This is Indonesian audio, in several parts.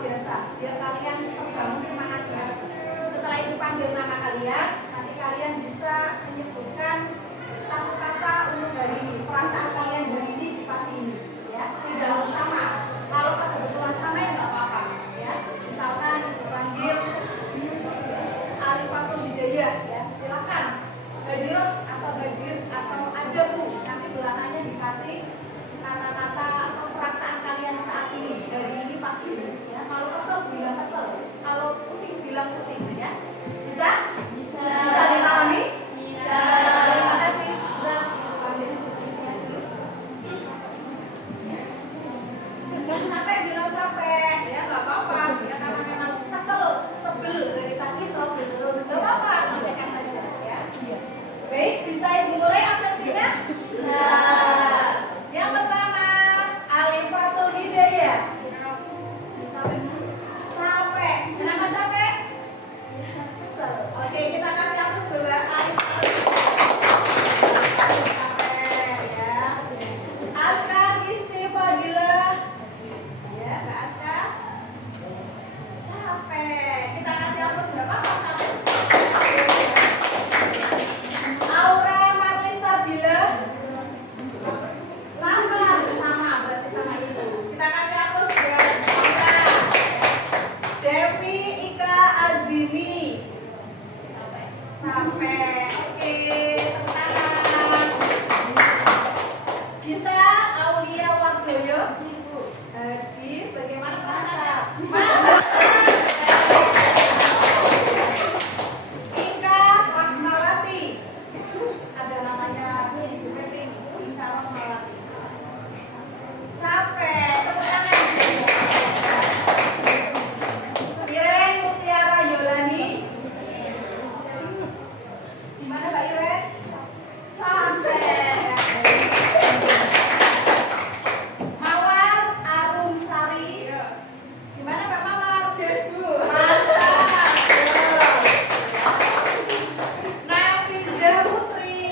biasa, biar kalian terbangun semangatnya. Setelah itu panggil nama kalian, nanti kalian bisa menyebutkan satu kata untuk hari ini, perasaan kalian hari ini di pagi ini, ya. Tidak harus sama. Kalau pas kebetulan sama ya nggak apa-apa, ya. Misalkan panggil Alifatul Hidayah, ya. Silakan. Hadirot atau hadir atau ada bu, nanti belakangnya dikasih kata-kata atau perasaan kalian saat ini, hari ini pagi ini, ya. Kalau kesel bilang kesel, kalau pusing bilang pusing, ya. Bisa? Bisa. Bisa dipahami? Bisa. Terima kasih. Sebelum capek bilang capek, ya nggak apa-apa. Ya karena memang kesel, sebel dari tadi terus nggak apa-apa, sampaikan saja, ya. Baik, bisa ibu mulai absensinya? Bisa. Yang pertama, Alifatul Hidayah. Capek. Kenapa capek? Kesel. Oke, kita kasih hapus dulu Alifatul capek, ya. Aska Istifadilah. Ya, Kak Aska. Capek. Kita kasih hapus nggak apa-apa, capek. Aura Marlisa Bila. Lambat sama, berarti sama itu. Kita kasih hapus buat Aura. Devi Ika Azimi. Capek. Oke, tepuk tangan. Kita Aulia Wardoyo. Di bagaimana perasaannya? Ika Rahmawati. Ada namanya Ika Rahmawati. Capek. Tepuk tangan. Iren Mutiara Yolani. Di mana Mbak Iren? Capek. Mawar Arum Sari. Di mana Mbak Mawar? Mantap. Nafiza Putri.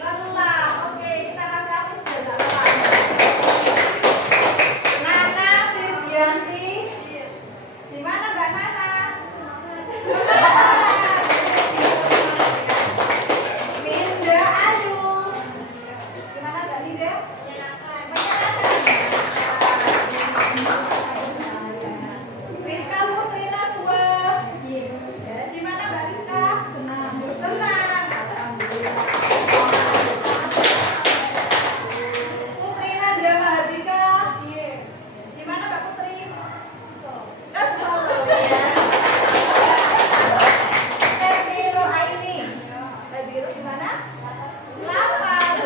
Lelah. Oke, kita kasih hapus biar nggak lelah. Nana Firdianti. Di mana Mbak Nana? Linda Ayu. Di mana Mbak Linda? Rizka Putri Naswa. Di mana Mbak Rizka? Senang. Alhamdulillah. Putri Nanda Mahardika. Di mana Mbak Putri? Kesel. Ya. Sertiro Aini. Mbak Biro di mana? Lapar.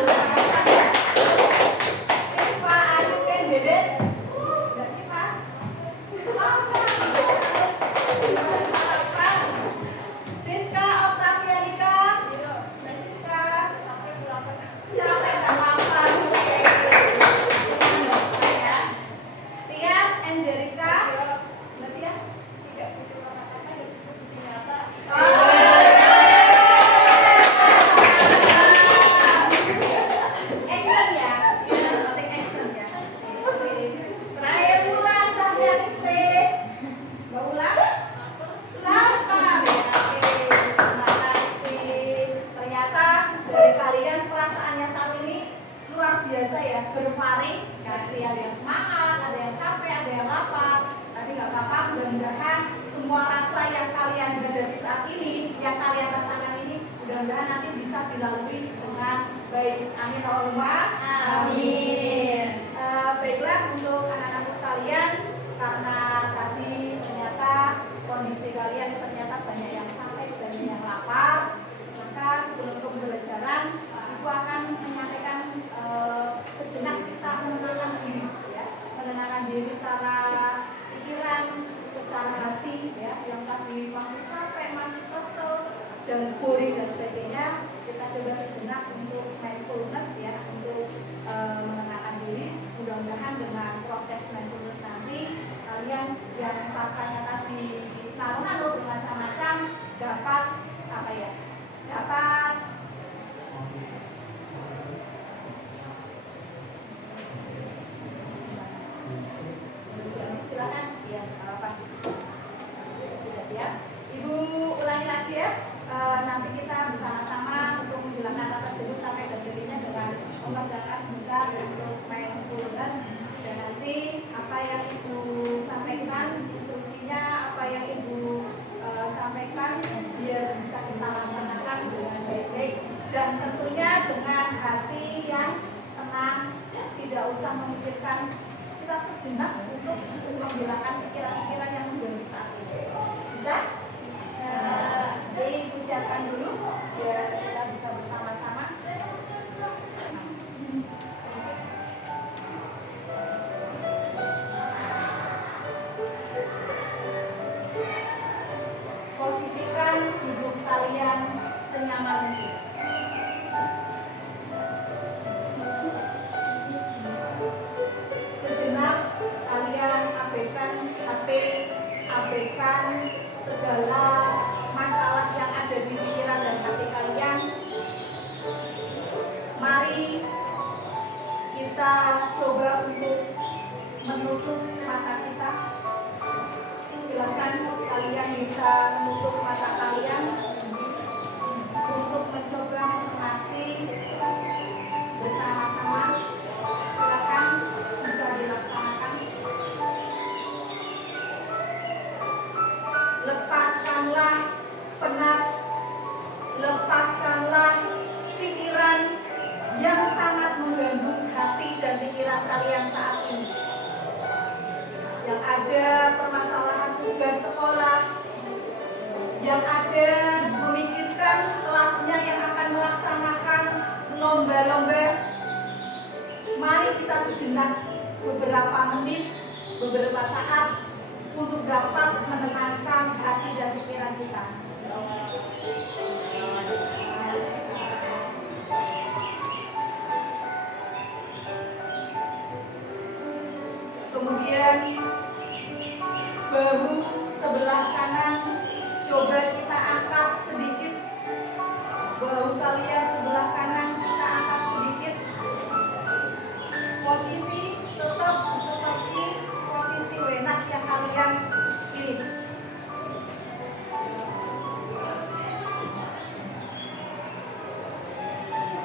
Siva Ayu Kendedes. Mbak Siva. Siska Octavianika. Mbak Siska. Capek nggak apa-apa. Ya. Tias Enderika. Mbak Tias. Action ya. Penting action ya. Terakhir Ulan Cahyaningsih. Mbak Ulan. Lapar. Terima kasih. Ternyata dari kalian perasaannya saat ini luar biasa ya, bervaring. Kasih ada yang semangat, ada yang capek, ada yang lapar. Tapi nggak apa-apa, mudah-mudahan semua rasa yang kalian hadapi saat ini, yang kalian rasakan ini, mudah-mudahan nanti bisa dilalui dengan baik. Amin Allahumma. Amin. Baiklah untuk anak-anakku sekalian, karena tadi ternyata kondisi kalian ternyata banyak yang capek, banyak yang lapar, maka sebelum pembelajaran Ibu akan menyampaikan sejenak kita menenangkan diri, ya, menenangkan diri secara pikiran, secara hati, ya, yang tadi masih capek, masih kesel dan boring dan sebagainya. Kita coba sejenak untuk mindfulness, ya, untuk menenangkan diri. Mudah-mudahan dengan proses mindfulness nanti kalian yang rasanya tadi naruh bermacam-macam dapat apa ya? Dapat silakan. usah memikirkan, kita sejenak untuk menghilangkan pikiran-pikiran yang mengganggu saat ini. Bisa? Jadi Ibu siapkan dulu biar kita bisa bersama-sama. Posisikan duduk kalian senyaman mungkin. Sejenak kalian abaikan HP, abaikan segala masalah yang ada di pikiran dan hati kalian. Mari kita coba untuk menutup mata kita. Silakan kalian bisa menutup mata kalian untuk mencoba mencermati bersama-sama. Silakan bisa dilaksanakan. Lepaskanlah penat, lepaskanlah pikiran yang sangat mengganggu hati dan pikiran kalian saat ini. Yang ada permasalahan tugas sekolah, yang ada memikirkan kelasnya yang akan melaksanakan lomba-lomba. Mari kita sejenak beberapa menit, beberapa saat untuk dapat menenangkan hati dan pikiran kita. Kemudian bahu sebelah kanan coba kita angkat sedikit. Bahu kalian sebelah kanan kita angkat sedikit. Posisi tetap seperti posisi wenak yang kalian pilih.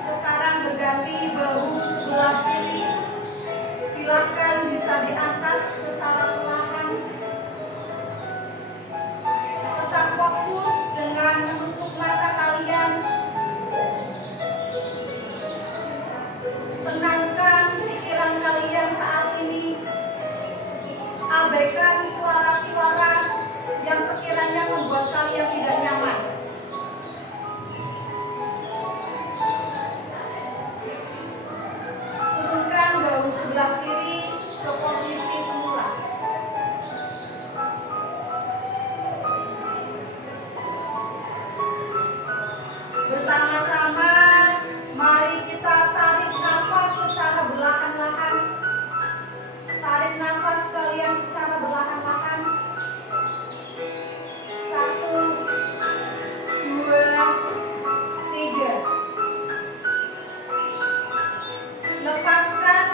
Sekarang berganti bahu sebelah kiri. Silakan bisa diangkat secara perlahan. Tetap fokus dengan menutup mata kalian. Tenangkan pikiran kalian saat ini. Abaikan suara-suara yang sekiranya membuat kalian tidak nyaman. Turunkan bahu sebelah kiri ke posisi semula. Bersama-sama, mari kita tarik nafas secara perlahan-lahan. Tarik nafas kalian secara perlahan-lahan. 1, 2, 3. Lepaskan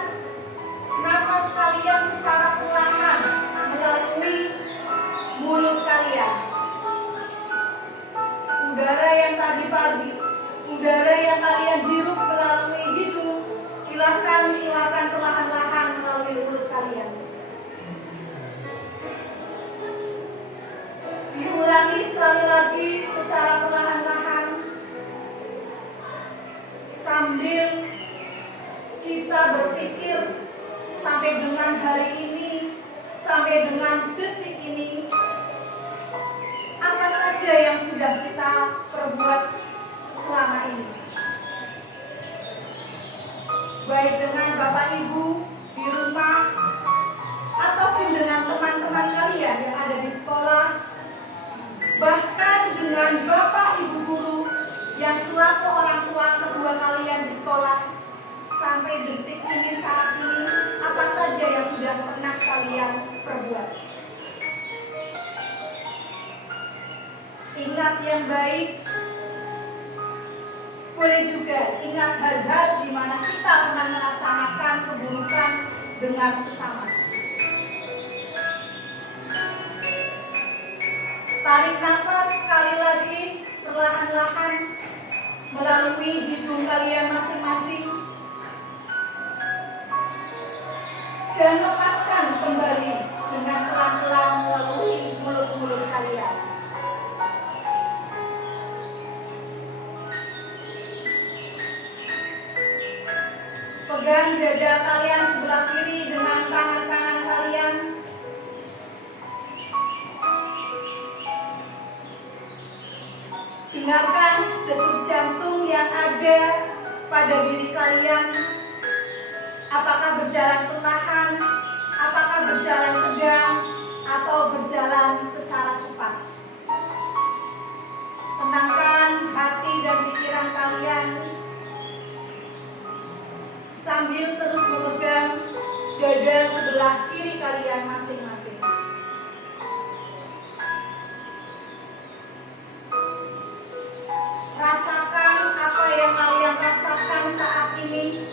nafas kalian secara perlahan melalui mulut kalian. Udara yang tadi pagi, udara yang kalian hirup melalui hidung, silahkan keluarkan perlahan-lahan melalui mulut kalian. Diulangi sekali lagi secara perlahan-lahan sambil kita berpikir sampai dengan hari ini, sampai dengan detik ini, apa saja yang sudah kita perbuat selama ini. Baik dengan Bapak Ibu di rumah, ataupun dengan teman-teman kalian yang ada di sekolah, bahkan dengan Bapak Ibu guru yang selaku orang tua kedua kalian di sekolah. Sampai detik ini saat ini, apa saja yang sudah pernah kalian perbuat. Ingat yang baik, boleh juga ingat hal-hal di mana kita pernah melaksanakan keburukan dengan sesama. Tarik nafas sekali lagi perlahan-lahan melalui hidung kalian masing-masing. Dan lepaskan kembali dengan pelan-pelan melalui mulut-mulut kalian. Pegang dada kalian sebelah Dengarkan detuk jantung yang ada pada diri kalian. Apakah berjalan perlahan, apakah berjalan sedang, atau berjalan secara cepat. Tenangkan hati dan pikiran kalian sambil terus memegang dada sebelah kiri kalian masing-masing. Rasakan apa yang kalian rasakan saat ini.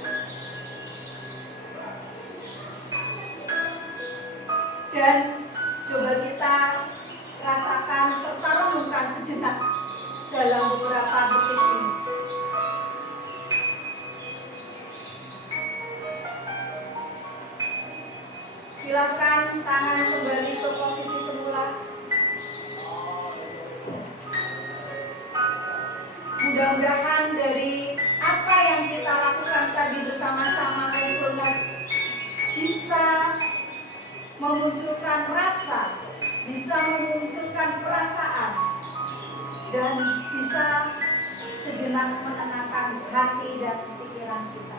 Dan coba kita rasakan serta renungkan sejenak dalam beberapa detik ini. Silakan tangan kembali ke posisi semula. Mudah-mudahan dari apa yang kita lakukan tadi bersama-sama mindfulness bisa memunculkan rasa, bisa memunculkan perasaan, dan bisa sejenak menenangkan hati dan pikiran kita.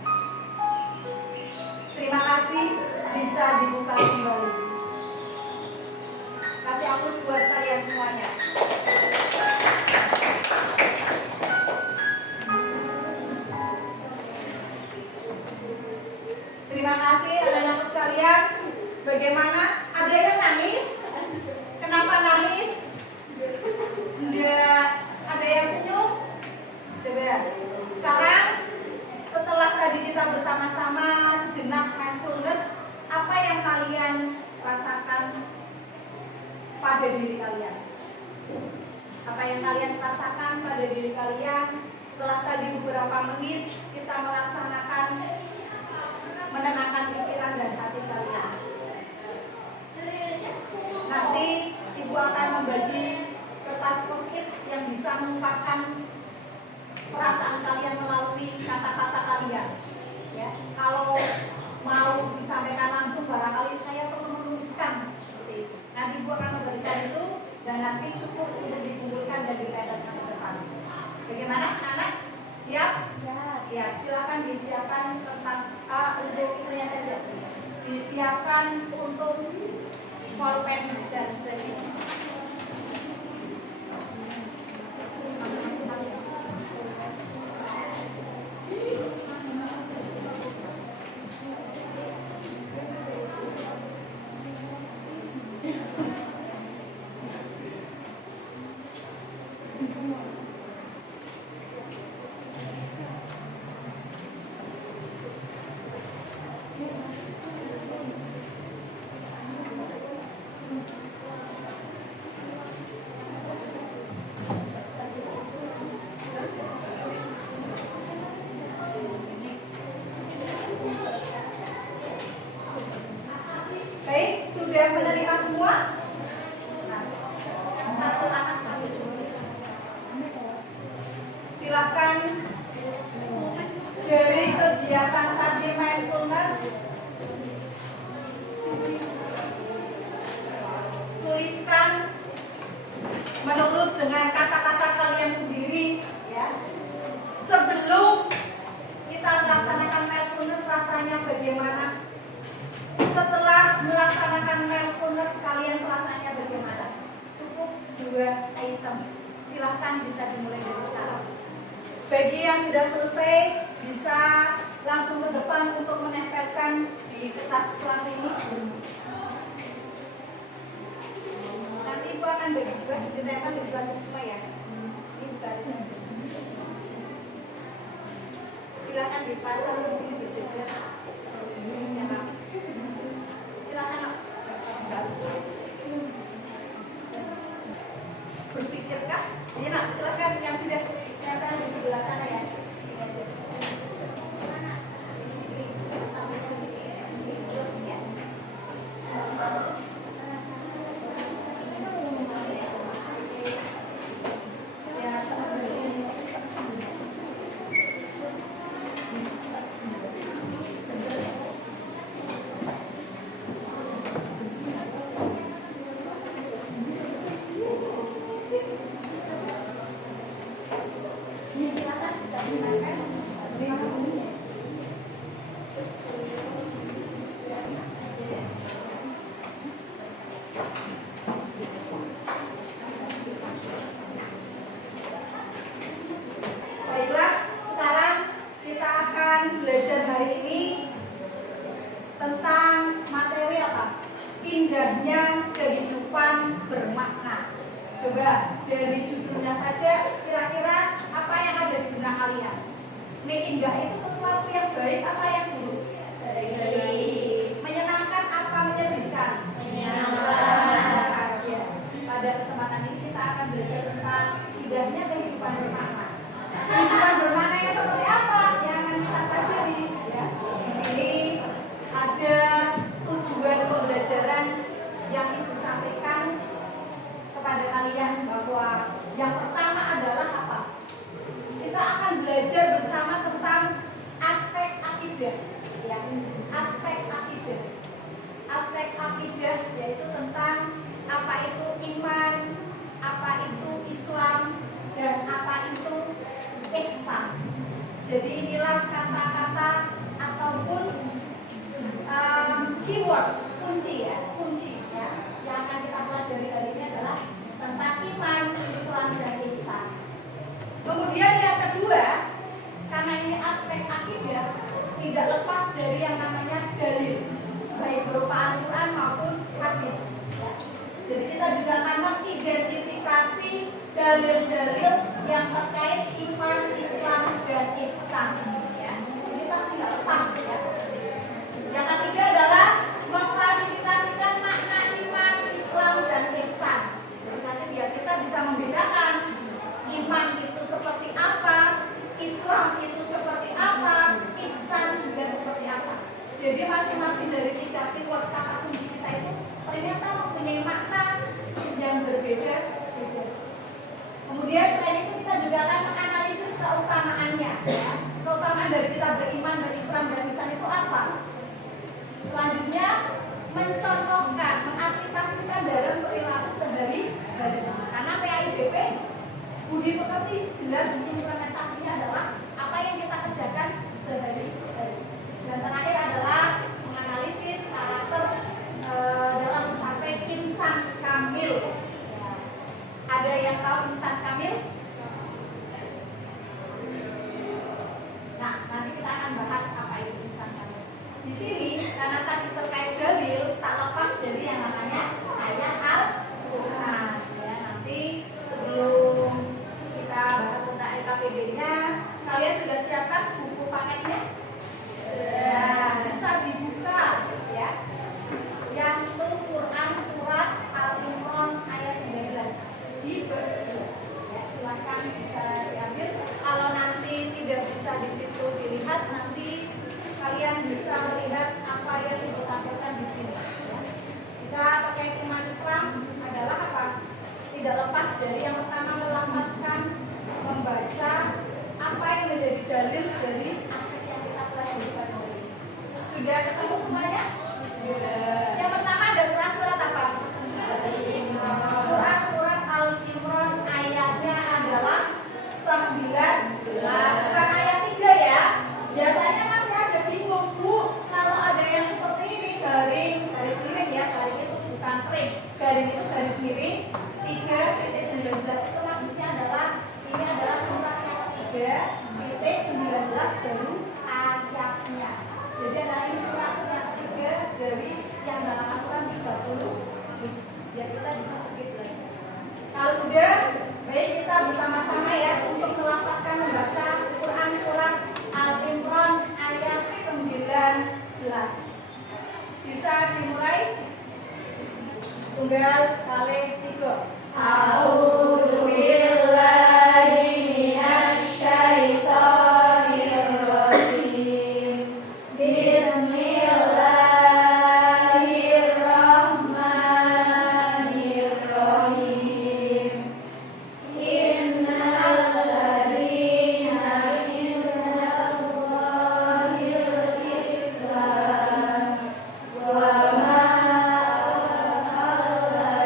Terima kasih, bisa dibuka kembali. Kasih aplaus buat kalian semuanya. Terima kasih anak-anak sekalian. Bagaimana? Ada yang nangis? Kenapa nangis? Enggak. Ada yang senyum? Coba. Sekarang setelah tadi kita bersama-sama sejenak mindfulness, apa yang kalian rasakan pada diri kalian? Apa yang kalian rasakan pada diri kalian setelah tadi beberapa menit kita melaksanakan menenangkan pikiran dan hati kalian? Nanti Ibu akan membagi kertas post-it yang bisa mengungkapkan perasaan kalian melalui kata-kata kalian. Ya, kalau mau disampaikan langsung barangkali saya perlu menuliskan seperti itu. Nanti Ibu akan memberikan itu dan nanti cukup untuk dikumpulkan dan dipedankan ke depan. Bagaimana anak-anak? Siap? Ya. Siap. Silakan disiapkan kertas untuk itunya saja. Disiapkan untuk pulpen dan sebagainya. Sudah menerima semua? Satu tangan satu. Silakan dari kegiatan tadi mindfulness tuliskan menurut dengan kata-kata kalian sendiri, ya. Sebelum kita melaksanakan mindfulness rasanya bagaimana? Setelah melaksanakan mindfulness kalian perasaannya bagaimana? Cukup 2 item. Silahkan bisa dimulai dari sekarang. Bagi yang sudah selesai bisa langsung ke depan untuk menempelkan di kertas selang ini. Nanti Ibu akan bagi juga ditempel di sebelah sini semua ya. Ini bukan saja. Silahkan dipasang di sini berjejer. Silakan. Berpikirkah? Iya nak, silakan yang sudah datang di sebelah sana ya. Sampai ke sini ya. kehidupan bermakna. Coba dari judulnya saja, kira-kira apa yang ada di benak kalian? Nih, indah itu sesuatu yang baik apa yang buruk? Baik. Menyenangkan apa menyedihkan? Menyenangkan. Ya. Pada kesempatan ini kita akan belajar tentang indahnya kehidupan bermakna. Kehidupan bermakna yang seperti apa yang akan kita pelajari? Ya. Di sini ada tujuan pembelajaran yang Ibu sampaikan kepada kalian, bahwa yang pertama adalah apa? Kita akan belajar bersama tentang aspek akidah, ya. Aspek akidah. Aspek akidah yaitu tentang apa itu iman, apa itu Islam, dan apa itu ihsan. Jadi inilah kata-kata ataupun keyword kunci ya, yang akan kita pelajari hari ini adalah tentang iman, Islam, dan ihsan. Kemudian yang kedua, karena ini aspek akidah, tidak lepas dari yang namanya dalil, baik berupa Al-Quran maupun hadis. Ya. Jadi kita juga akan mengidentifikasi dalil-dalil yang terkait iman, Islam, dan ihsan. Ya. Ini pasti nggak lepas ya. Yang ketiga adalah mengklasifikasikan makna iman, Islam, dan ihsan. Jadi nanti biar kita bisa membedakan iman itu seperti apa, Islam itu seperti apa, ihsan juga seperti apa. Jadi masing-masing dari tiga keyword kata kunci kita itu ternyata mempunyai makna yang berbeda. Kemudian selain itu kita juga akan menganalisis keutamaannya. Ya. Keutamaan dari kita beriman, berislam, dan ihsan itu apa? Selanjutnya mencontohkan, mengaplikasikan dalam perilaku sehari-hari. Karena PAIBP budi pekerti jelas implementasinya adalah apa yang kita kerjakan sehari-hari. Dan terakhir adalah menganalisis karakter dalam mencapai insan kamil. Ya. Ada yang tahu insan kamil? Nah, nanti kita akan bahas apa itu insan kamil. Di sini karena tadi terkait dalil, tak lepas dari yang namanya ayat Al-Quran. Ya, nanti sebelum kita bahas tentang LKPD-nya, kalian sudah siapkan buku paketnya? Ya, bisa dibuka ya. Yang itu Quran surat Al-Imran ayat 19 di ya, silakan bisa diambil. Kalau nanti tidak bisa di situ dilihat, nanti kalian bisa melihat apa yang Ibu tampilkan di sini. Ya. Kita terkait iman Islam adalah apa? Tidak lepas dari yang pertama melafalkan, membaca apa yang menjadi dalil dari aspek yang kita pelajari pada hari ini. Sudah ketemu semuanya? Yang pertama ada Quran surat apa? Quran surat Al-Imran, ayatnya adalah 19, bukan ayat 3 ya. Biasanya masih ada bingung, Bu, kalau ada yang seperti ini garis miring ya, garis itu bukan kering, garis itu garis miring 3.19 itu maksudnya adalah ini adalah surat yang 3.19 baru ayatnya. Jadi adalah ini surat yang ketiga dari yang dalam Al-Quran 30 juz. Biar kita bisa skip belajar. Kalau sudah, baik kita bersama-sama ya untuk melafalkan membaca Quran surat Al-Imran ayat 19. Bisa dimulai? Tunggal kali 3. A'udzu billahi minasy syaithanir rajim. Bismillahirrahmanirrahim. Innal ladzina indallahil Islam wa ma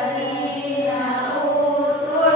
alladzina utul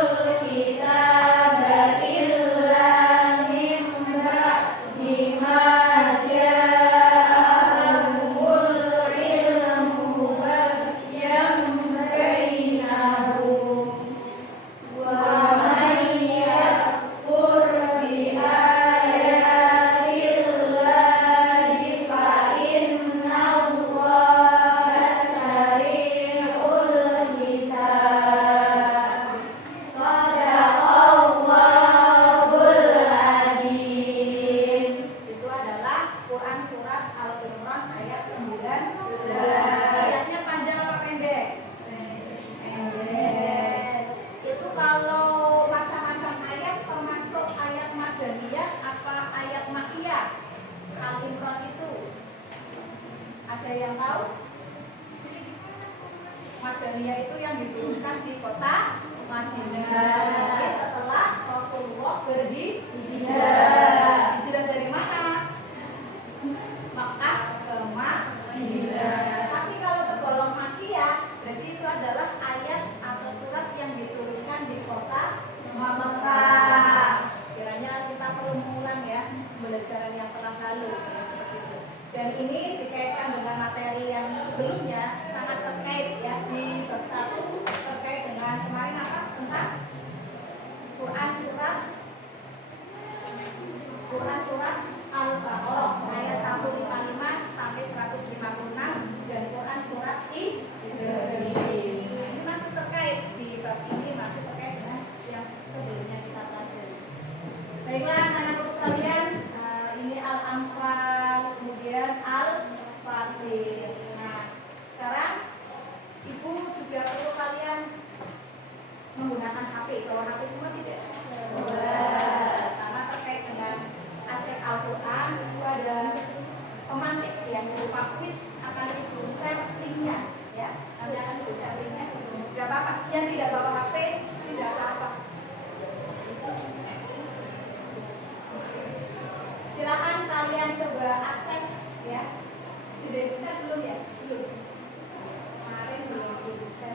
Madaniyah itu yang diturunkan di kota Madinah setelah Rasulullah berhijrah. Hijrah dari mana? Makkah ke Madinah. Tapi kalau tergolong Makkiyah, berarti itu adalah ayat atau surat yang diturunkan di kota Makkah. Kiranya kita perlu mengulang ya pembelajaran yang telah lalu ya, seperti itu. Dan ini dikaitkan dengan materi yang sebelumnya, sangat terkait ya, di bab 1 terkait dengan kemarin apa? Tentang Quran surat Al-Baqarah ayat 155 sampai 156 dan Quran surat Ibrahim. Ini masih terkait di bab ini, masih terkait dengan yang sebelumnya kita pelajari. Baiklah anak-anakku sekalian, ini Al-Anfal, kemudian Al-Fatir. Nah, sekarang Ibu juga perlu kalian menggunakan HP. Kalau HP semua tidak? Karena terkait dengan aspek Al-Quran itu ada pemantik yang berupa kuis, akan Ibu share linknya ya. Nanti akan Ibu share linknya. Tidak apa-apa. Yang tidak bawa HP tidak apa-apa. Silakan kalian coba akses ya. Sudah bisa belum ya? Belum. Kemarin belum bisa.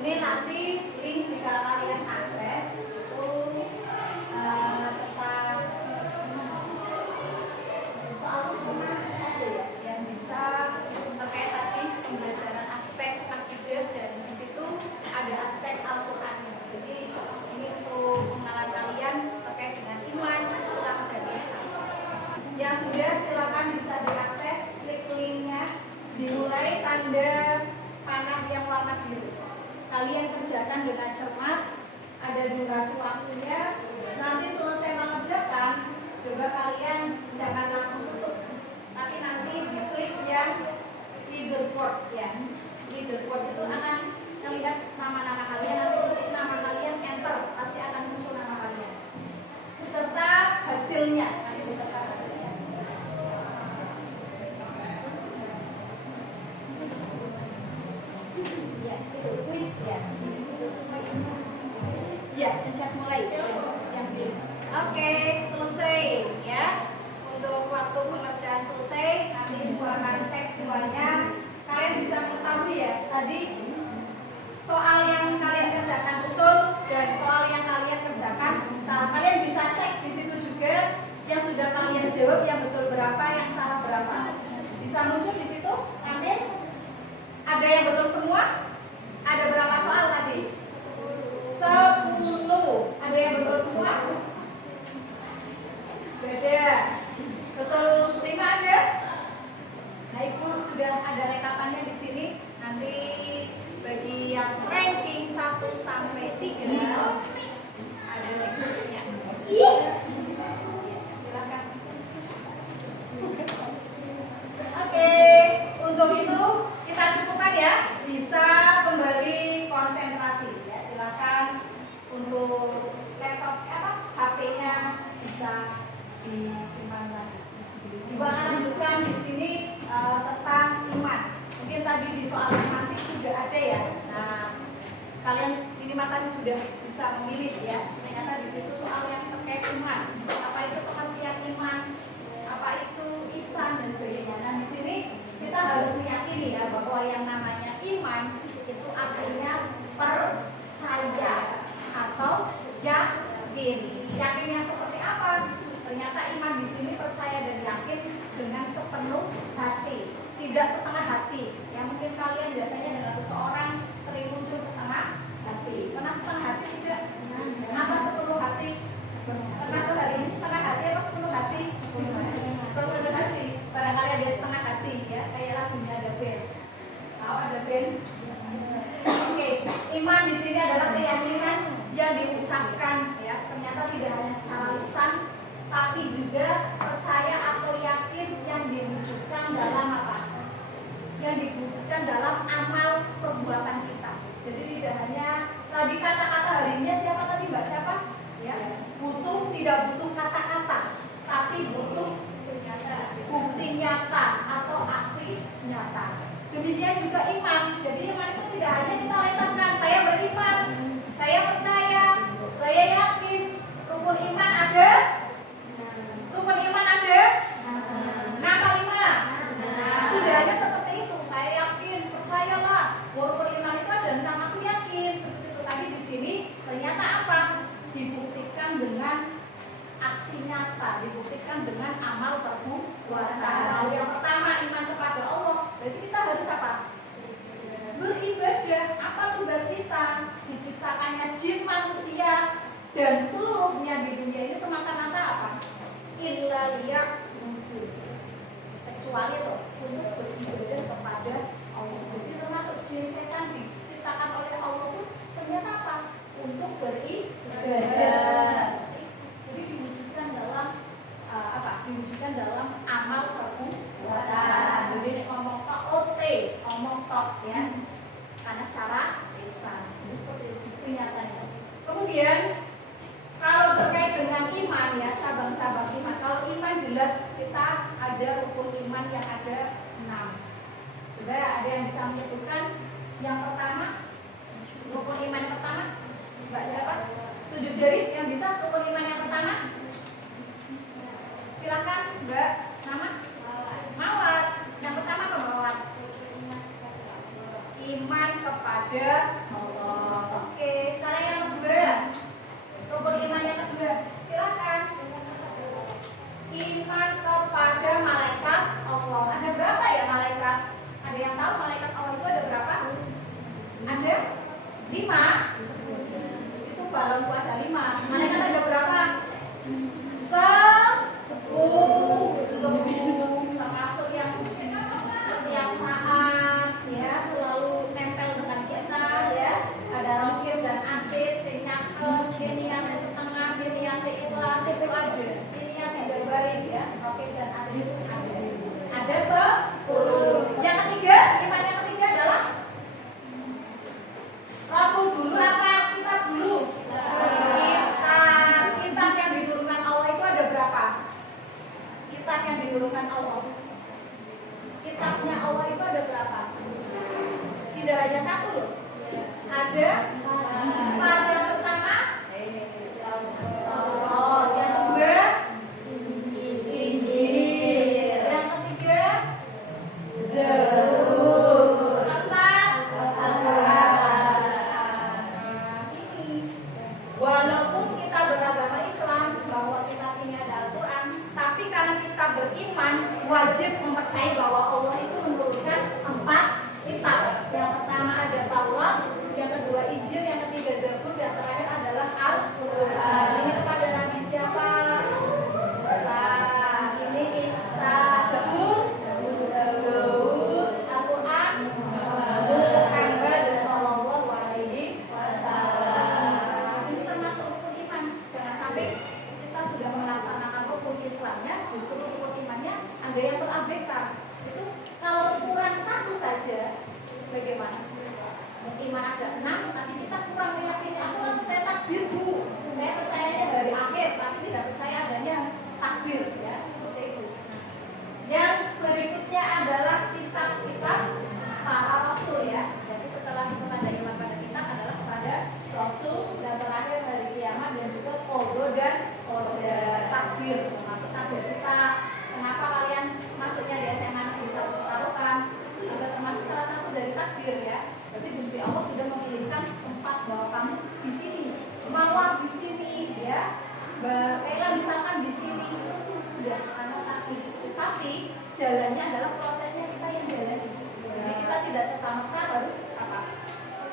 Ini nanti link jika kalian akses itu tentang soal hukuman aja ya, yang bisa terkait tadi pembelajaran aspek akidah dan di situ ada aspek Al-Quran. Jadi ini untuk pengenalan kalian terkait dengan iman, Islam dan ihsan. Yang sudah silakan bisa diakses, klik linknya, dimulai tanda panah yang warna biru. Kalian kerjakan dengan cermat, ada durasi waktunya. Nanti selesai mengerjakan, coba kalian jangan langsung tutup, tapi nanti diklik yang leaderboard ya. Leaderboard itu akan melihat nama-nama kalian, nanti ketik nama kalian, enter, pasti akan muncul nama kalian beserta hasilnya. Nanti beserta hasilnya. Ya, itu kuis ya. Ya, pencet mulai. Yang di. Oke, selesai ya. Untuk waktu pengerjaan selesai, nanti Ibu akan cek semuanya. Kalian bisa mengetahui ya, tadi soal yang kalian kerjakan betul dan soal yang kalian kerjakan salah. Kalian bisa cek di situ juga yang sudah kalian jawab yang betul berapa, yang salah berapa. Bisa muncul di situ. Amin. Ada yang betul semua? Ada berapa soal tadi? 10. Ada yang betul semua? Beda. Betul 5 ada? Nah, Ibu sudah ada rekapannya di sini. Nanti bagi yang ranking 1 sampai 3 ada rekrutnya. Silakan. Oke, untuk itu kita cukupkan ya. Bisa kembali konsentrasi ya. Silakan untuk laptop HP-nya bisa disimpan lagi. Ibu akan lanjutkan di sini tentang iman. Mungkin tadi di soal matematik sudah ada ya. Nah, kalian ini tadi sudah bisa memilih ya. Ternyata di situ soal yang terkait iman. Apa itu pengertian iman? Apa itu ihsan dan sebagainya. Nah, di sini kita harus meyakini ya bahwa yang namanya iman itu artinya percaya atau yakin. Yakin yang seperti apa? Ternyata iman di sini percaya dan yakin dengan sepenuh hati, tidak setengah hati. Yang mungkin kalian biasanya dengan seseorang sering muncul setengah hati. Pernah setengah hati tidak? Apa sepenuh hati? Pernah sehari ini setengah hati apa sepenuh hati? Sepenuh hati. Barangkali ada setengah hati ya, kayak lagunya ada band. Tahu ada band? Oke, iman di sini adalah keyakinan yang diucapkan ya. Ternyata tidak hanya secara lisan, tapi juga percaya atau yakin yang diwujudkan dalam apa? Yang diwujudkan dalam amal perbuatan kita. Jadi tidak hanya tadi kata-kata hari ini siapa tadi Mbak siapa? Ya, butuh tidak butuh kata-kata, tapi butuh bukti nyata atau aksi nyata. Demikian juga iman. Jadi iman itu tidak hanya kita lesankan, saya beriman, saya percaya, saya yakin. Rukun iman ada? Rukun iman ada? Nama lima. Tidak hanya seperti itu. Saya yakin, percayalah. Rukun iman itu ada 6, aku yakin. Seperti itu tadi di sini. Ternyata apa? Dibuktikan dengan aksi nyata, dibuktikan dengan amal perbuatan. Yang pertama iman kepada Allah. Berarti kita harus apa? Beribadah. Apa tugas kita? Diciptakannya jin, manusia, dan seluruhnya di dunia ini semata-mata apa? Illa liya'budun. Kecuali itu untuk beribadah kepada Allah. Jadi termasuk jin, setan diciptakan oleh Allah pun ternyata apa? Untuk beribadah. Jadi diwujudkan dalam diwujudkan dalam amal perbuatan. Jadi ini ngomong tok ngomong tok ya. Karena secara lisan. Jadi seperti itu nyatanya. Kemudian kalau terkait dengan iman ya, cabang-cabang iman. Kalau iman jelas kita ada rukun iman yang ada 6. Sudah ada yang bisa menyebutkan yang pertama? Rukun iman yang pertama? Mbak siapa? 7 jari yang bisa rukun iman yang pertama? Silakan Mbak. Nama? Mawar. Yang pertama apa Mawar? Iman kepada Allah. Oke, sekarang yang kedua. Rukun iman yang kedua. Silakan. Iman kepada malaikat Allah. Ada berapa ya malaikat? Ada yang tahu malaikat Allah itu ada berapa? Ada 5. Itu balonku ada 5. Malaikat ada berapa? 10. Termasuk yang setiap saat ya selalu nempel dengan kita ya. Ada rokib dan atid, sing nyaket, ini yang setengah, ini yang ikhlas itu ada. Ini yang dijabarin ya, rokib dan atid ada. Ada 10. Yang ketiga, iman yang ketiga adalah Rasul dulu apa kitab dulu? Kitab yang diturunkan Allah itu ada berapa? Kitab yang diturunkan Allah. Kitabnya Allah itu ada berapa? Tidak hanya 1 loh. Ada 4. Yang pertama Taurat. Yang kedua Injil. Yang ketiga Zabur. Keempat ini. Walaupun kita beragama Islam bahwa kitab ini ada Al-Quran, tapi karena kita beriman wajib mempercayai bahwa Allah itu menurunkan 4 kitab. Yang pertama ada Taurat, yang kedua Injil, yang ketiga Zabur, yang terakhir adalah Al-Quran. Ini kepada Nabi siapa? Musa. Ini Isa. Zabur, Daud. Al-Quran, Muhammad sallallahu alaihi wasallam. Ini termasuk rukun iman. Jangan sampai kita sudah melaksanakan rukun Islamnya, justru rukun imannya ada yang terabaikan. Itu kalau kurang 1 saja, bagaimana? Iman ada 6, tapi kita kurang meyakini. Aku kan percaya takdir Bu, saya percayanya dari akhir, tapi tidak percaya adanya takdir ya, seperti itu. Yang berikutnya adalah kitab-kitab para rasul ya. Jadi setelah itu ada iman pada kitab adalah kepada rasul, dan terakhir hari kiamat, dan juga qada dan qadar, takdir, termasuk takdir kita. Kenapa kalian masuknya di SMA bisa Tarukan? Itu juga termasuk salah satu dari takdir ya. Berarti Gusti Allah sudah memilihkan tempat bahwa kamu di sini, Mawar di sini ya, Mbak Ella misalkan di sini, itu sudah karena takdir. Tapi jalannya adalah prosesnya kita yang jalani. Jadi kita tidak serta-merta harus apa?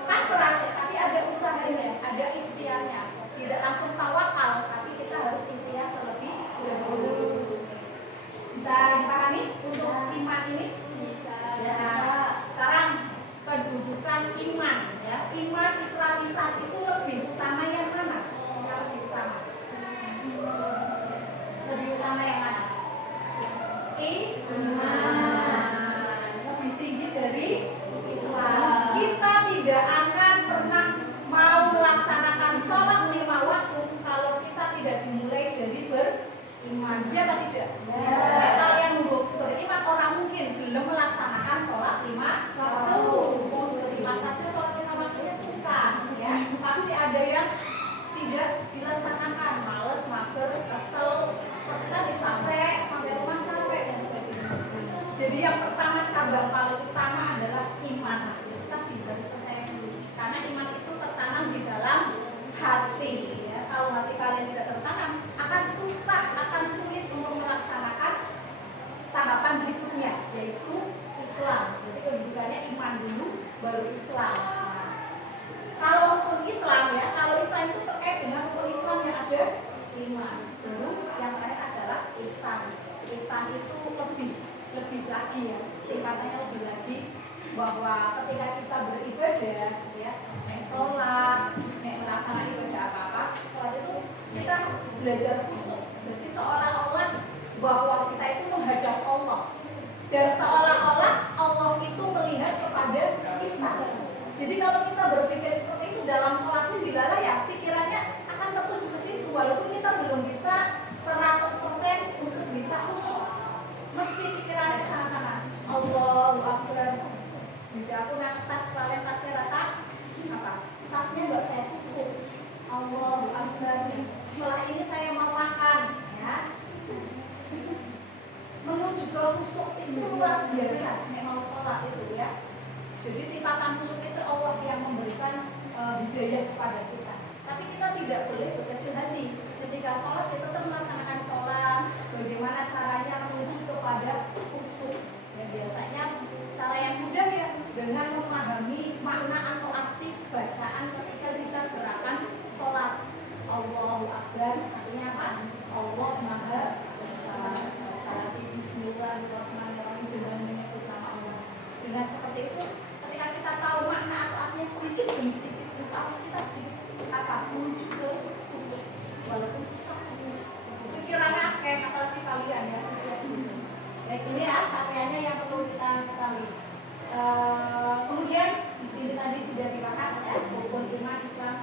Pasrah, tapi ada usahanya, ada ikhtiarnya. Tidak langsung tawakal, tapi kita harus ikhtiar terlebih dahulu. Bisa dipahami untuk iman ini? Bisa. Ya. Sekarang kedudukan iman ya. Iman Islamisat itu lebih utama yang mana? Yang lebih utama. Lebih utama yang mana? Iman. Lebih Nggak perlu. Mau sudah iman saja sholat lima waktunya suka, ya. Pasti ada yang tidak dilaksanakan, males, mager, kesel, seperti tadi capek, sampai rumah capek dan sebagainya. Jadi yang pertama cabang paling utama adalah iman. Tadi harus percaya dulu, karena iman itu tertanam di dalam hati. Ya. Kalau hati kalian tidak tertanam, akan susah, akan sulit untuk melaksanakan tahapan berikutnya, yaitu Islam. Jadi kedudukannya iman dulu, baru Islam. Nah, kalau rukun Islam ya, kalau Islam itu terkait dengan rukun Islam yang ada iman. Dulu yang terakhir adalah ihsan. Ihsan itu lebih lagi ya, tingkatannya lebih lagi, bahwa ketika kita beribadah ya, sholat, melaksanakan ibadah apa-apa, sholat itu kita belajar khusyuk. Berarti seolah-olah bahwa kita itu menghadap Allah, dan seolah-olah Allah itu melihat kepada kita. Jadi kalau kita berpikir seperti itu dalam sholat itu dilalah ya, pikirannya akan tertuju ke situ, walaupun kita belum bisa 100% untuk bisa khusyuk. Mesti pikirannya ke sana-sana. Allahu Akbar. Jadi aku nak tas, kalian tasnya rata, apa? Tasnya nggak saya tutup. Allahu Akbar. Setelah ini saya mau makan, ya. Menuju ke khusyuk itu luar biasa. Nek mau sholat itu ya. Jadi tingkatan khusyuk itu Allah yang memberikan hidayah kepada kita. Tapi kita tidak boleh berkecil hati. Ketika sholat kita tetap melaksanakan sholat. Bagaimana caranya menuju kepada khusyuk? Ya, biasanya cara yang mudah ya, dengan memahami makna atau arti bacaan ketika kita gerakan sholat. Allahu Akbar artinya apa? Allah Maha Besar. Baca lagi Bismillahirrahmanirrahim dengan menyebut nama Allah. Dengan seperti itu, ketika kita tahu makna atau artinya sedikit demi sedikit, misalnya kita sedikit menuju ke khusyuk, walaupun susah. Pikirannya kayak apalagi kalian ya, baik ini ya capaiannya yang perlu kita ketahui. Kemudian di sini tadi sudah dibahas ya, rukun iman Islam,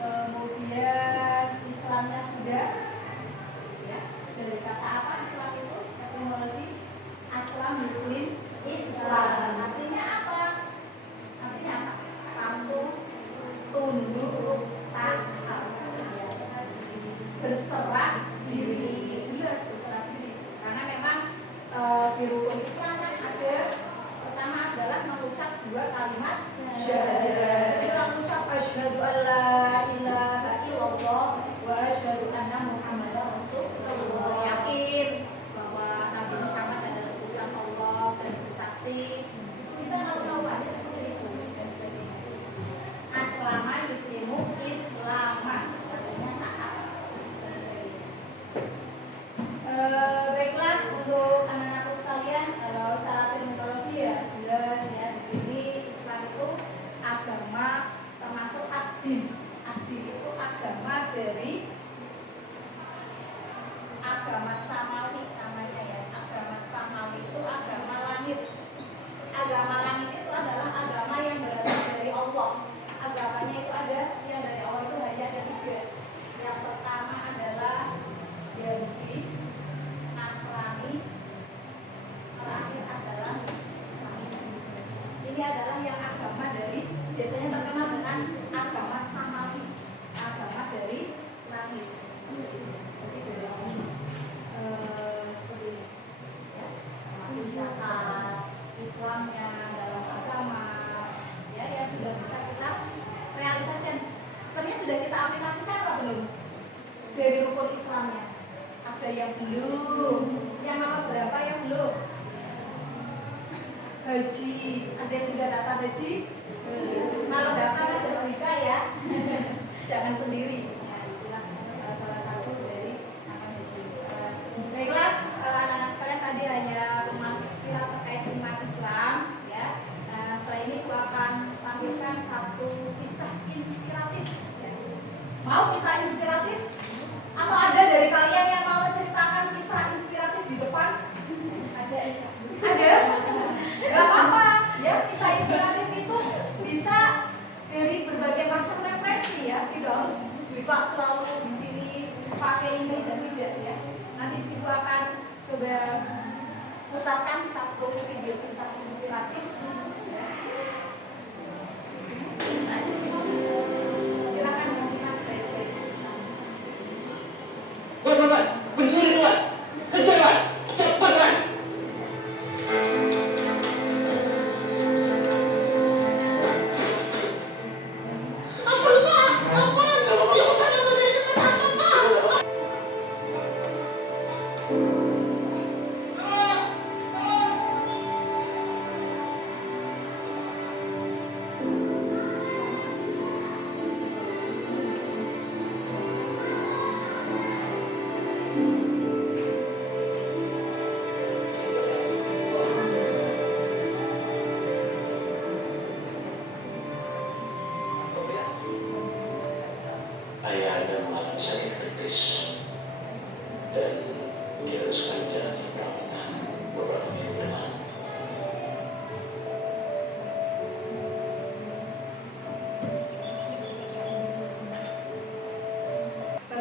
kemudian Islamnya sudah ya, dari kata apa Islam itu? Etimologi Aslam Muslim Islam. Artinya apa? Artinya apa? Patuh, tunduk, taat, berserah diri. Jelas berserah diri. Karena memang di rukun Islam kan ada, pertama adalah mengucap dua kalimat syahadat. Kita mengucap asyhadu alla ilaha illallah wa asyhadu anna muhammadar rasulullah. Yakin bahwa Nabi Muhammad adalah utusan Allah dan bersaksi. Kita harus tahu ada seperti itu dan sebagainya. Aslama yuslimu islaman, artinya taat dan sebagainya. Baiklah untuk anak-anakku sekalian, secara terminologi ya jelas ya, di sini Islam itu agama termasuk ad-din. Ad-din itu agama dari agama samawi namanya ya. Agama samawi itu agama langit. Agama langit itu adalah agama yang berasal dari Allah. Agamanya itu ada yang dari Allah itu hanya ada tiga. Yang pertama adalah Yahudi, Nasrani, terakhir adalah Islam. Ini adalah yang agama dari, biasanya terkenal dengan agama samawi, agama dari langit. Jadi dari seperti ya, zakat, Islamnya dalam agama, ya yang sudah bisa kita realisasikan. Sebenarnya sudah kita aplikasikan atau belum? Dari rukun Islamnya. Ada yang belum. Yang nomor berapa yang belum? Haji. Ada yang sudah daftar haji? Kalau daftar aja nikah ya. Jangan sendiri. Ya, itulah salah satu dari akan haji. Baiklah, anak-anak sekalian, tadi hanya menginspirasi terkait iman Islam ya. Nah, setelah ini aku akan tampilkan satu kisah inspiratif ya. Mau kisah inspiratif? Atau ada dari kalian yang mau menceritakan kisah inspiratif di depan? Ada? Gak apa-apa ya, kisah inspiratif itu bisa dari berbagai macam referensi ya. Tidak harus Bapak selalu di sini pakai ini dan tidak ya. Nanti Ibu akan coba putarkan satu video kisah inspiratif ya.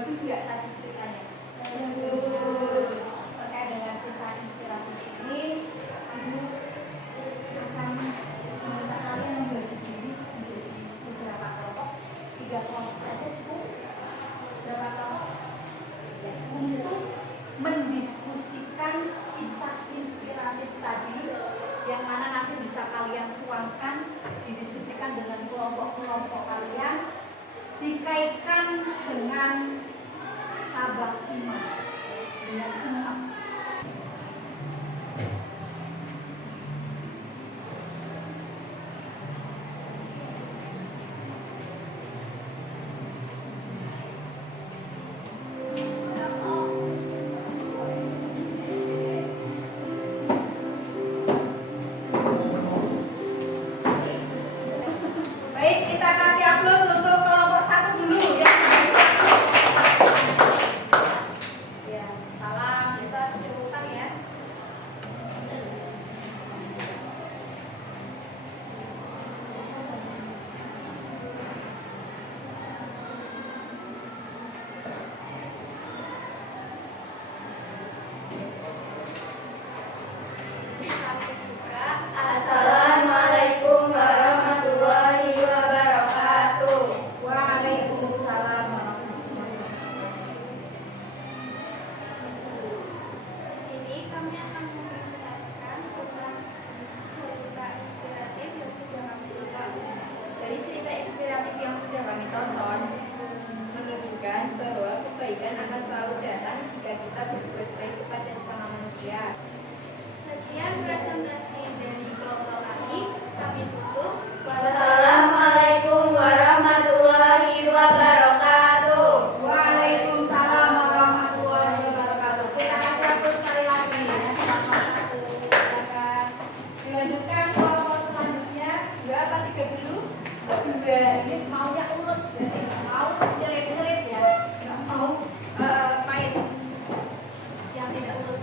Bagus nggak tadi ceritanya? Bagus. Terkait dengan kisah inspiratif ini, Ibu akan meminta kalian membagi diri menjadi beberapa kelompok, 3 kelompok saja cukup. Berapa kelompok? Ya, untuk mendiskusikan kisah inspiratif tadi, yang mana nanti bisa kalian tuangkan, didiskusikan dengan kelompok-kelompok kalian, dikaitkan dengan cabang iman, dengan iman. Baik, kita kasih aplaus untuk kelompok 1 dulu ya. Ya, salam desa Surutan ya. Assalamualaikum warahmatullahi wabarakatuh. Waalaikumsalam. Di sini kami akan mempresentasikan tentang cerita inspiratif yang sudah kami tonton. Dari cerita inspiratif yang sudah kami tonton, menunjukkan bahwa kebaikan akan selalu datang jika kita berbuat baik kepada sesama manusia. Sekian presentasi dari kelompok kami tutup. Wassalamualaikum warahmatullahi wabarakatuh. Waalaikumsalam warahmatullahi wabarakatuh. Kita kasih aplaus sekali lagi ya. Kelompok 1. Silakan. Dilanjutkan kelompok selanjutnya. 2 apa 3 dulu? 2. Ini maunya urut, jadi nggak mau nyelip-nyelip ya. Nggak mau main yang tidak urut.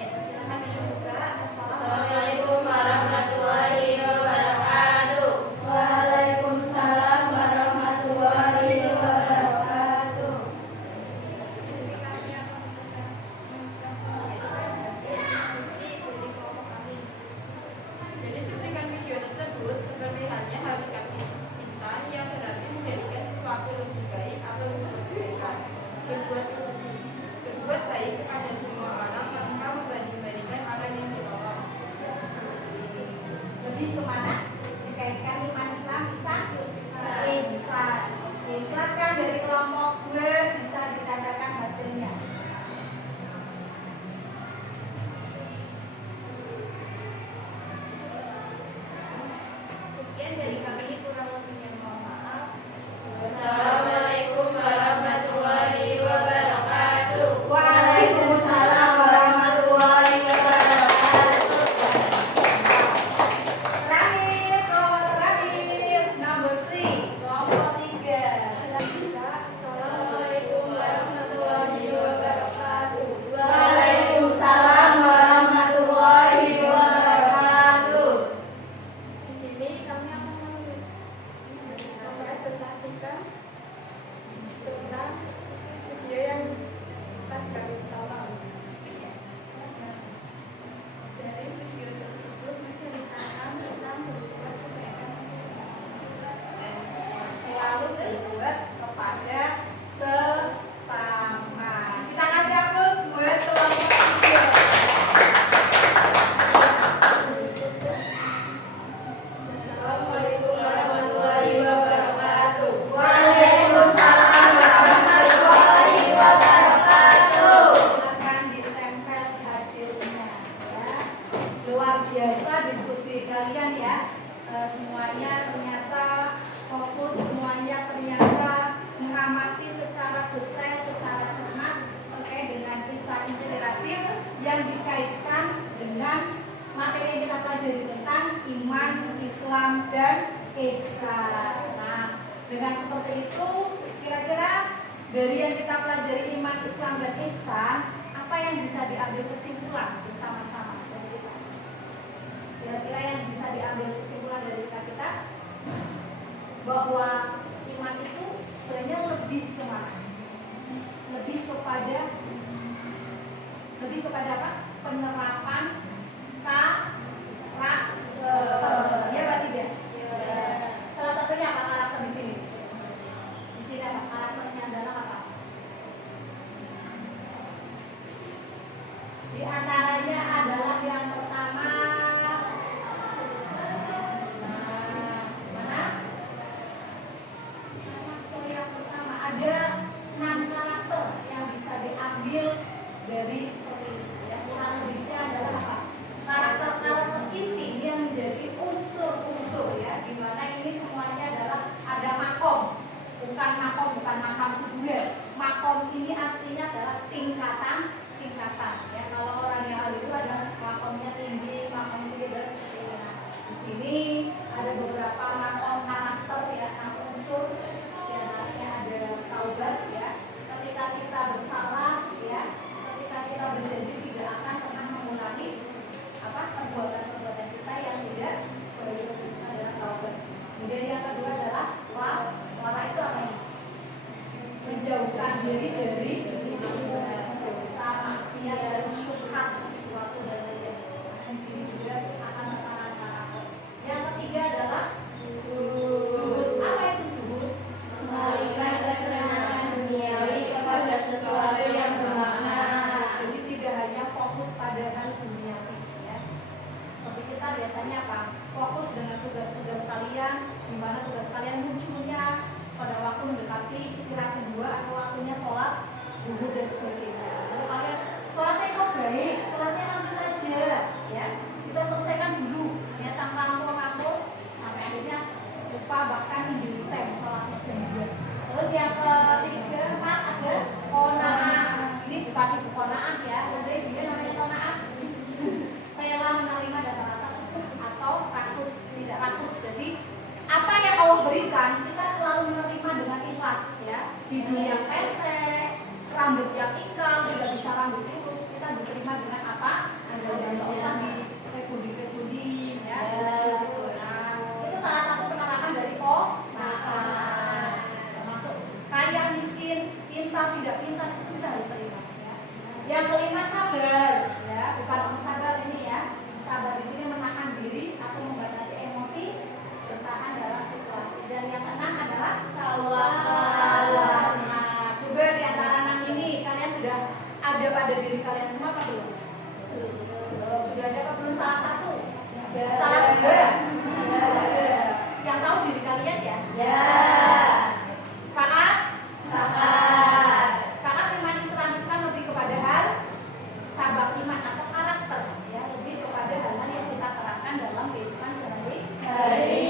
Ya, silakan dibuka. Assalamualaikum warahmatullahi wabarakatuh. Waalaikumsalam warahmatullahi wabarakatuh. Di sini kami akan mempresentasikan diskusi dari kelompok kami. Jadi cuplikan video tersebut seperti halnya hakikat insan yang berarti menjadikan sesuatu lebih baik atau berbuat kebaikan. Berbuat baik kepada semua orang tanpa membanding-bandingkan orang yang ditolong. Lebih kemana? Dikaitkan iman Islam bisa? Bisa. Oke, silakan dari kelompok gue bisa ditandakan hasilnya. Sekian dari kami, kurang lebihnya mohon maaf. Wassalamualaikum warahmatullahi wabarakatuh. Waalaikumsalam warahmatullahi wabarakatuh. Terakhir, kelompok terakhir, number 3, kelompok 3. Silakan. Assalamualaikum warahmatullahi wabarakatuh. Waalaikumsalam warahmatullahi wabarakatuh. Di sini kami akan mempresentasikan tentang video yang akan kami tonton. Dari video tersebut menceritakan tentang berbuat kebaikan Selalu berbuat kepada sesama. Kita kasih aplaus buat kelompok 3. Assalamualaikum Warahmatullahi wabarakatuh. Waalaikumsalam warahmatullahi wabarakatuh. Akan ditempel hasilnya ya. Luar biasa diskusi kalian ya. Semuanya ternyata fokus, semuanya ternyata mengamati secara detail, secara cermat terkait dengan kisah inspiratif yang dikaitkan dengan materi yang kita pelajari tentang iman, Islam, dan ihsan. Nah, dengan seperti itu, kira-kira dari yang kita pelajari iman, Islam, dan ihsan, apa yang bisa diambil kesimpulan bersama-sama dari kita? Kira-kira yang bisa diambil kesimpulan dari kita bahwa iman itu sebenarnya lebih kemana? Lebih kepada apa? Penerapan karakter. Ya Pak tidak? Salah satunya apa karakter di sini? Di sini apa? Karakternya adalah apa? Di antaranya adalah yang pertama, mana? Karakter yang pertama ada 6 karakter yang bisa diambil dari seperti ini. Ya, kurang lebihnya adalah apa? Karakter-karakter inti yang menjadi unsur-unsur ya, di mana ini semuanya adalah ada makom, bukan makam kuburan. Makom ini artinya adalah tingkatan ya. Kalau orang yang itu ada makomnya tinggi, makom tinggi dan seperti ini. Nah, di sini ada beberapa makom karakter ya, unsur ya, artinya ada taubat ya. Ketika kita bersalah ya, ketika kita berjanji tidak akan pernah mengulangi perbuatan-perbuatan kita yang tidak baik, adalah taubat. Kemudian yang kedua adalah wara itu apa ini? Menjauhkan diri dari dosa, maksiat dan syubhat sesuatu dan lain-lain. Di sini juga akan tertanam karakter. Yang ketiga adalah zuhud. Apa itu zuhud? Mengalihkan kesenangan duniawi kepada sesuatu yang bermakna. Jadi tidak hanya fokus pada hal duniawi ya. Seperti kita biasanya apa? Fokus dengan tugas-tugas kalian, di mana tugas kalian munculnya pada waktu mendekati istirahat kedua atau waktunya sholat duhur dan sebagainya. Lalu kalian sholatnya kok baik, sholatnya nanti saja ya. Kita selesaikan dulu ya, tanpa ngampur sampai akhirnya lupa bahkan menjadi sholatnya jam 2. Terus yang ketiga, empat ada qanaah. Ini bukan ibu qanaah ya, kemudian dia namanya qanaah. Rela menerima dan merasa cukup atau rakus, tidak rakus. Jadi apa yang Allah berikan kita selalu menerima dengan ikhlas ya. Hidup yang pesek, rambut yang ikal, tidak bisa rambut lurus, kita diterima dengan apa? Ada yang nggak usah direbudi ya. Nah, itu salah satu penerapan dari termasuk kaya miskin, pintar tidak pintar itu kita harus terima ya. Yang kelima sabar ya, bukan orang sabar ini ya. Sabar di sini menahan diri atau membatasi emosi, bertahan dalam situasi. Dan yang keenam adalah tawakal. Nah, coba di antara 6 ini kalian sudah ada pada diri kalian semua apa belum? Sudah ada apa belum? Salah satu? Salah 2? Yang tahu diri kalian ya? Ya. Sepakat? Sepakat. Sepakat iman Islam lebih kepada hal cabang iman atau karakter ya, lebih kepada hal-hal yang kita terapkan dalam kehidupan sehari-hari.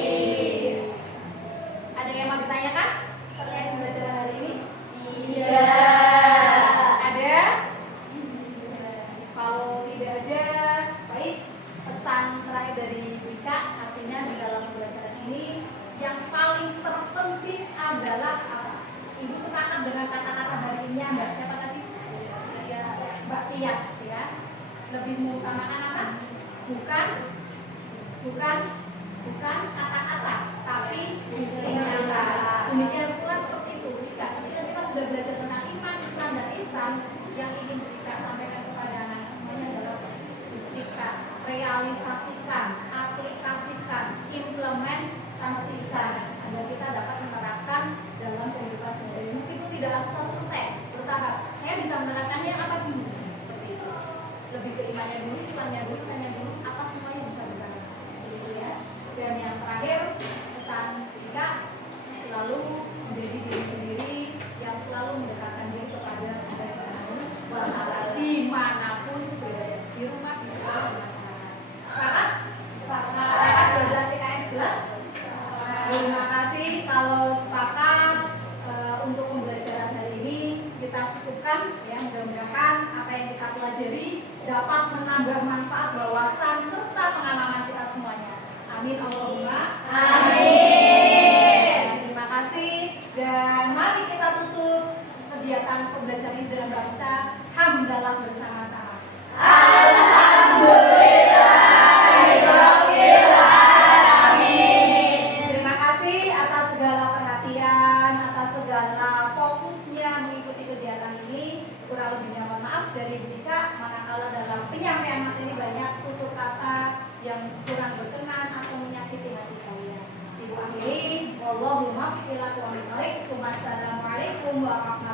Ada yang mau ditanyakan terkait pembelajaran hari ini? Iya. Ada? Kalau tidak ada, baik. Pesan terakhir dari Wika, artinya di dalam pembelajaran ini yang paling terpenting adalah apa? Ibu sepakat dengan kata-kata hari ini Mbak siapa tadi? Mbak Tias ya. Lebih mengutamakan apa? Bukan kata-kata, tapi tindakan. Demikian pula seperti itu. Ketika kita sudah belajar tentang iman, Islam dan ihsan, yang ingin kita sampaikan kepada anak semuanya adalah ketika realisasikan, aplikasikan, implementasikan agar kita dapat menerapkan dalam kehidupan sehari-hari. Meskipun tidak langsung selesai, bertahap. Saya bisa menerapkannya apa dulu? Seperti itu. Lebih ke imannya dulu, Islamnya dulu, ihsannya dulu, apa semuanya bisa berjalan. Seperti itu ya. Dan yang terakhir, pesan kita selalu menjadi diri sendiri yang selalu mendekatkan diri kepada Allah Subhanahu wa Ta'ala dimanapun berada, di rumah, di sekolah, di masyarakat. Sepakat? Sepakat. 12 IKS 11. Terima kasih. Kalau sepakat untuk pembelajaran hari ini kita cukupkan ya. Mudah-mudahan apa yang kita pelajari dapat menambah manfaat, wawasan serta pengalaman kita semuanya. Amin Allahumma amin. Terima kasih dan mari kita tutup kegiatan pembelajaran ini dengan baca hamdalah bersama-sama. Alhamdulillahirabbil Assalamualaikum warahmatullahi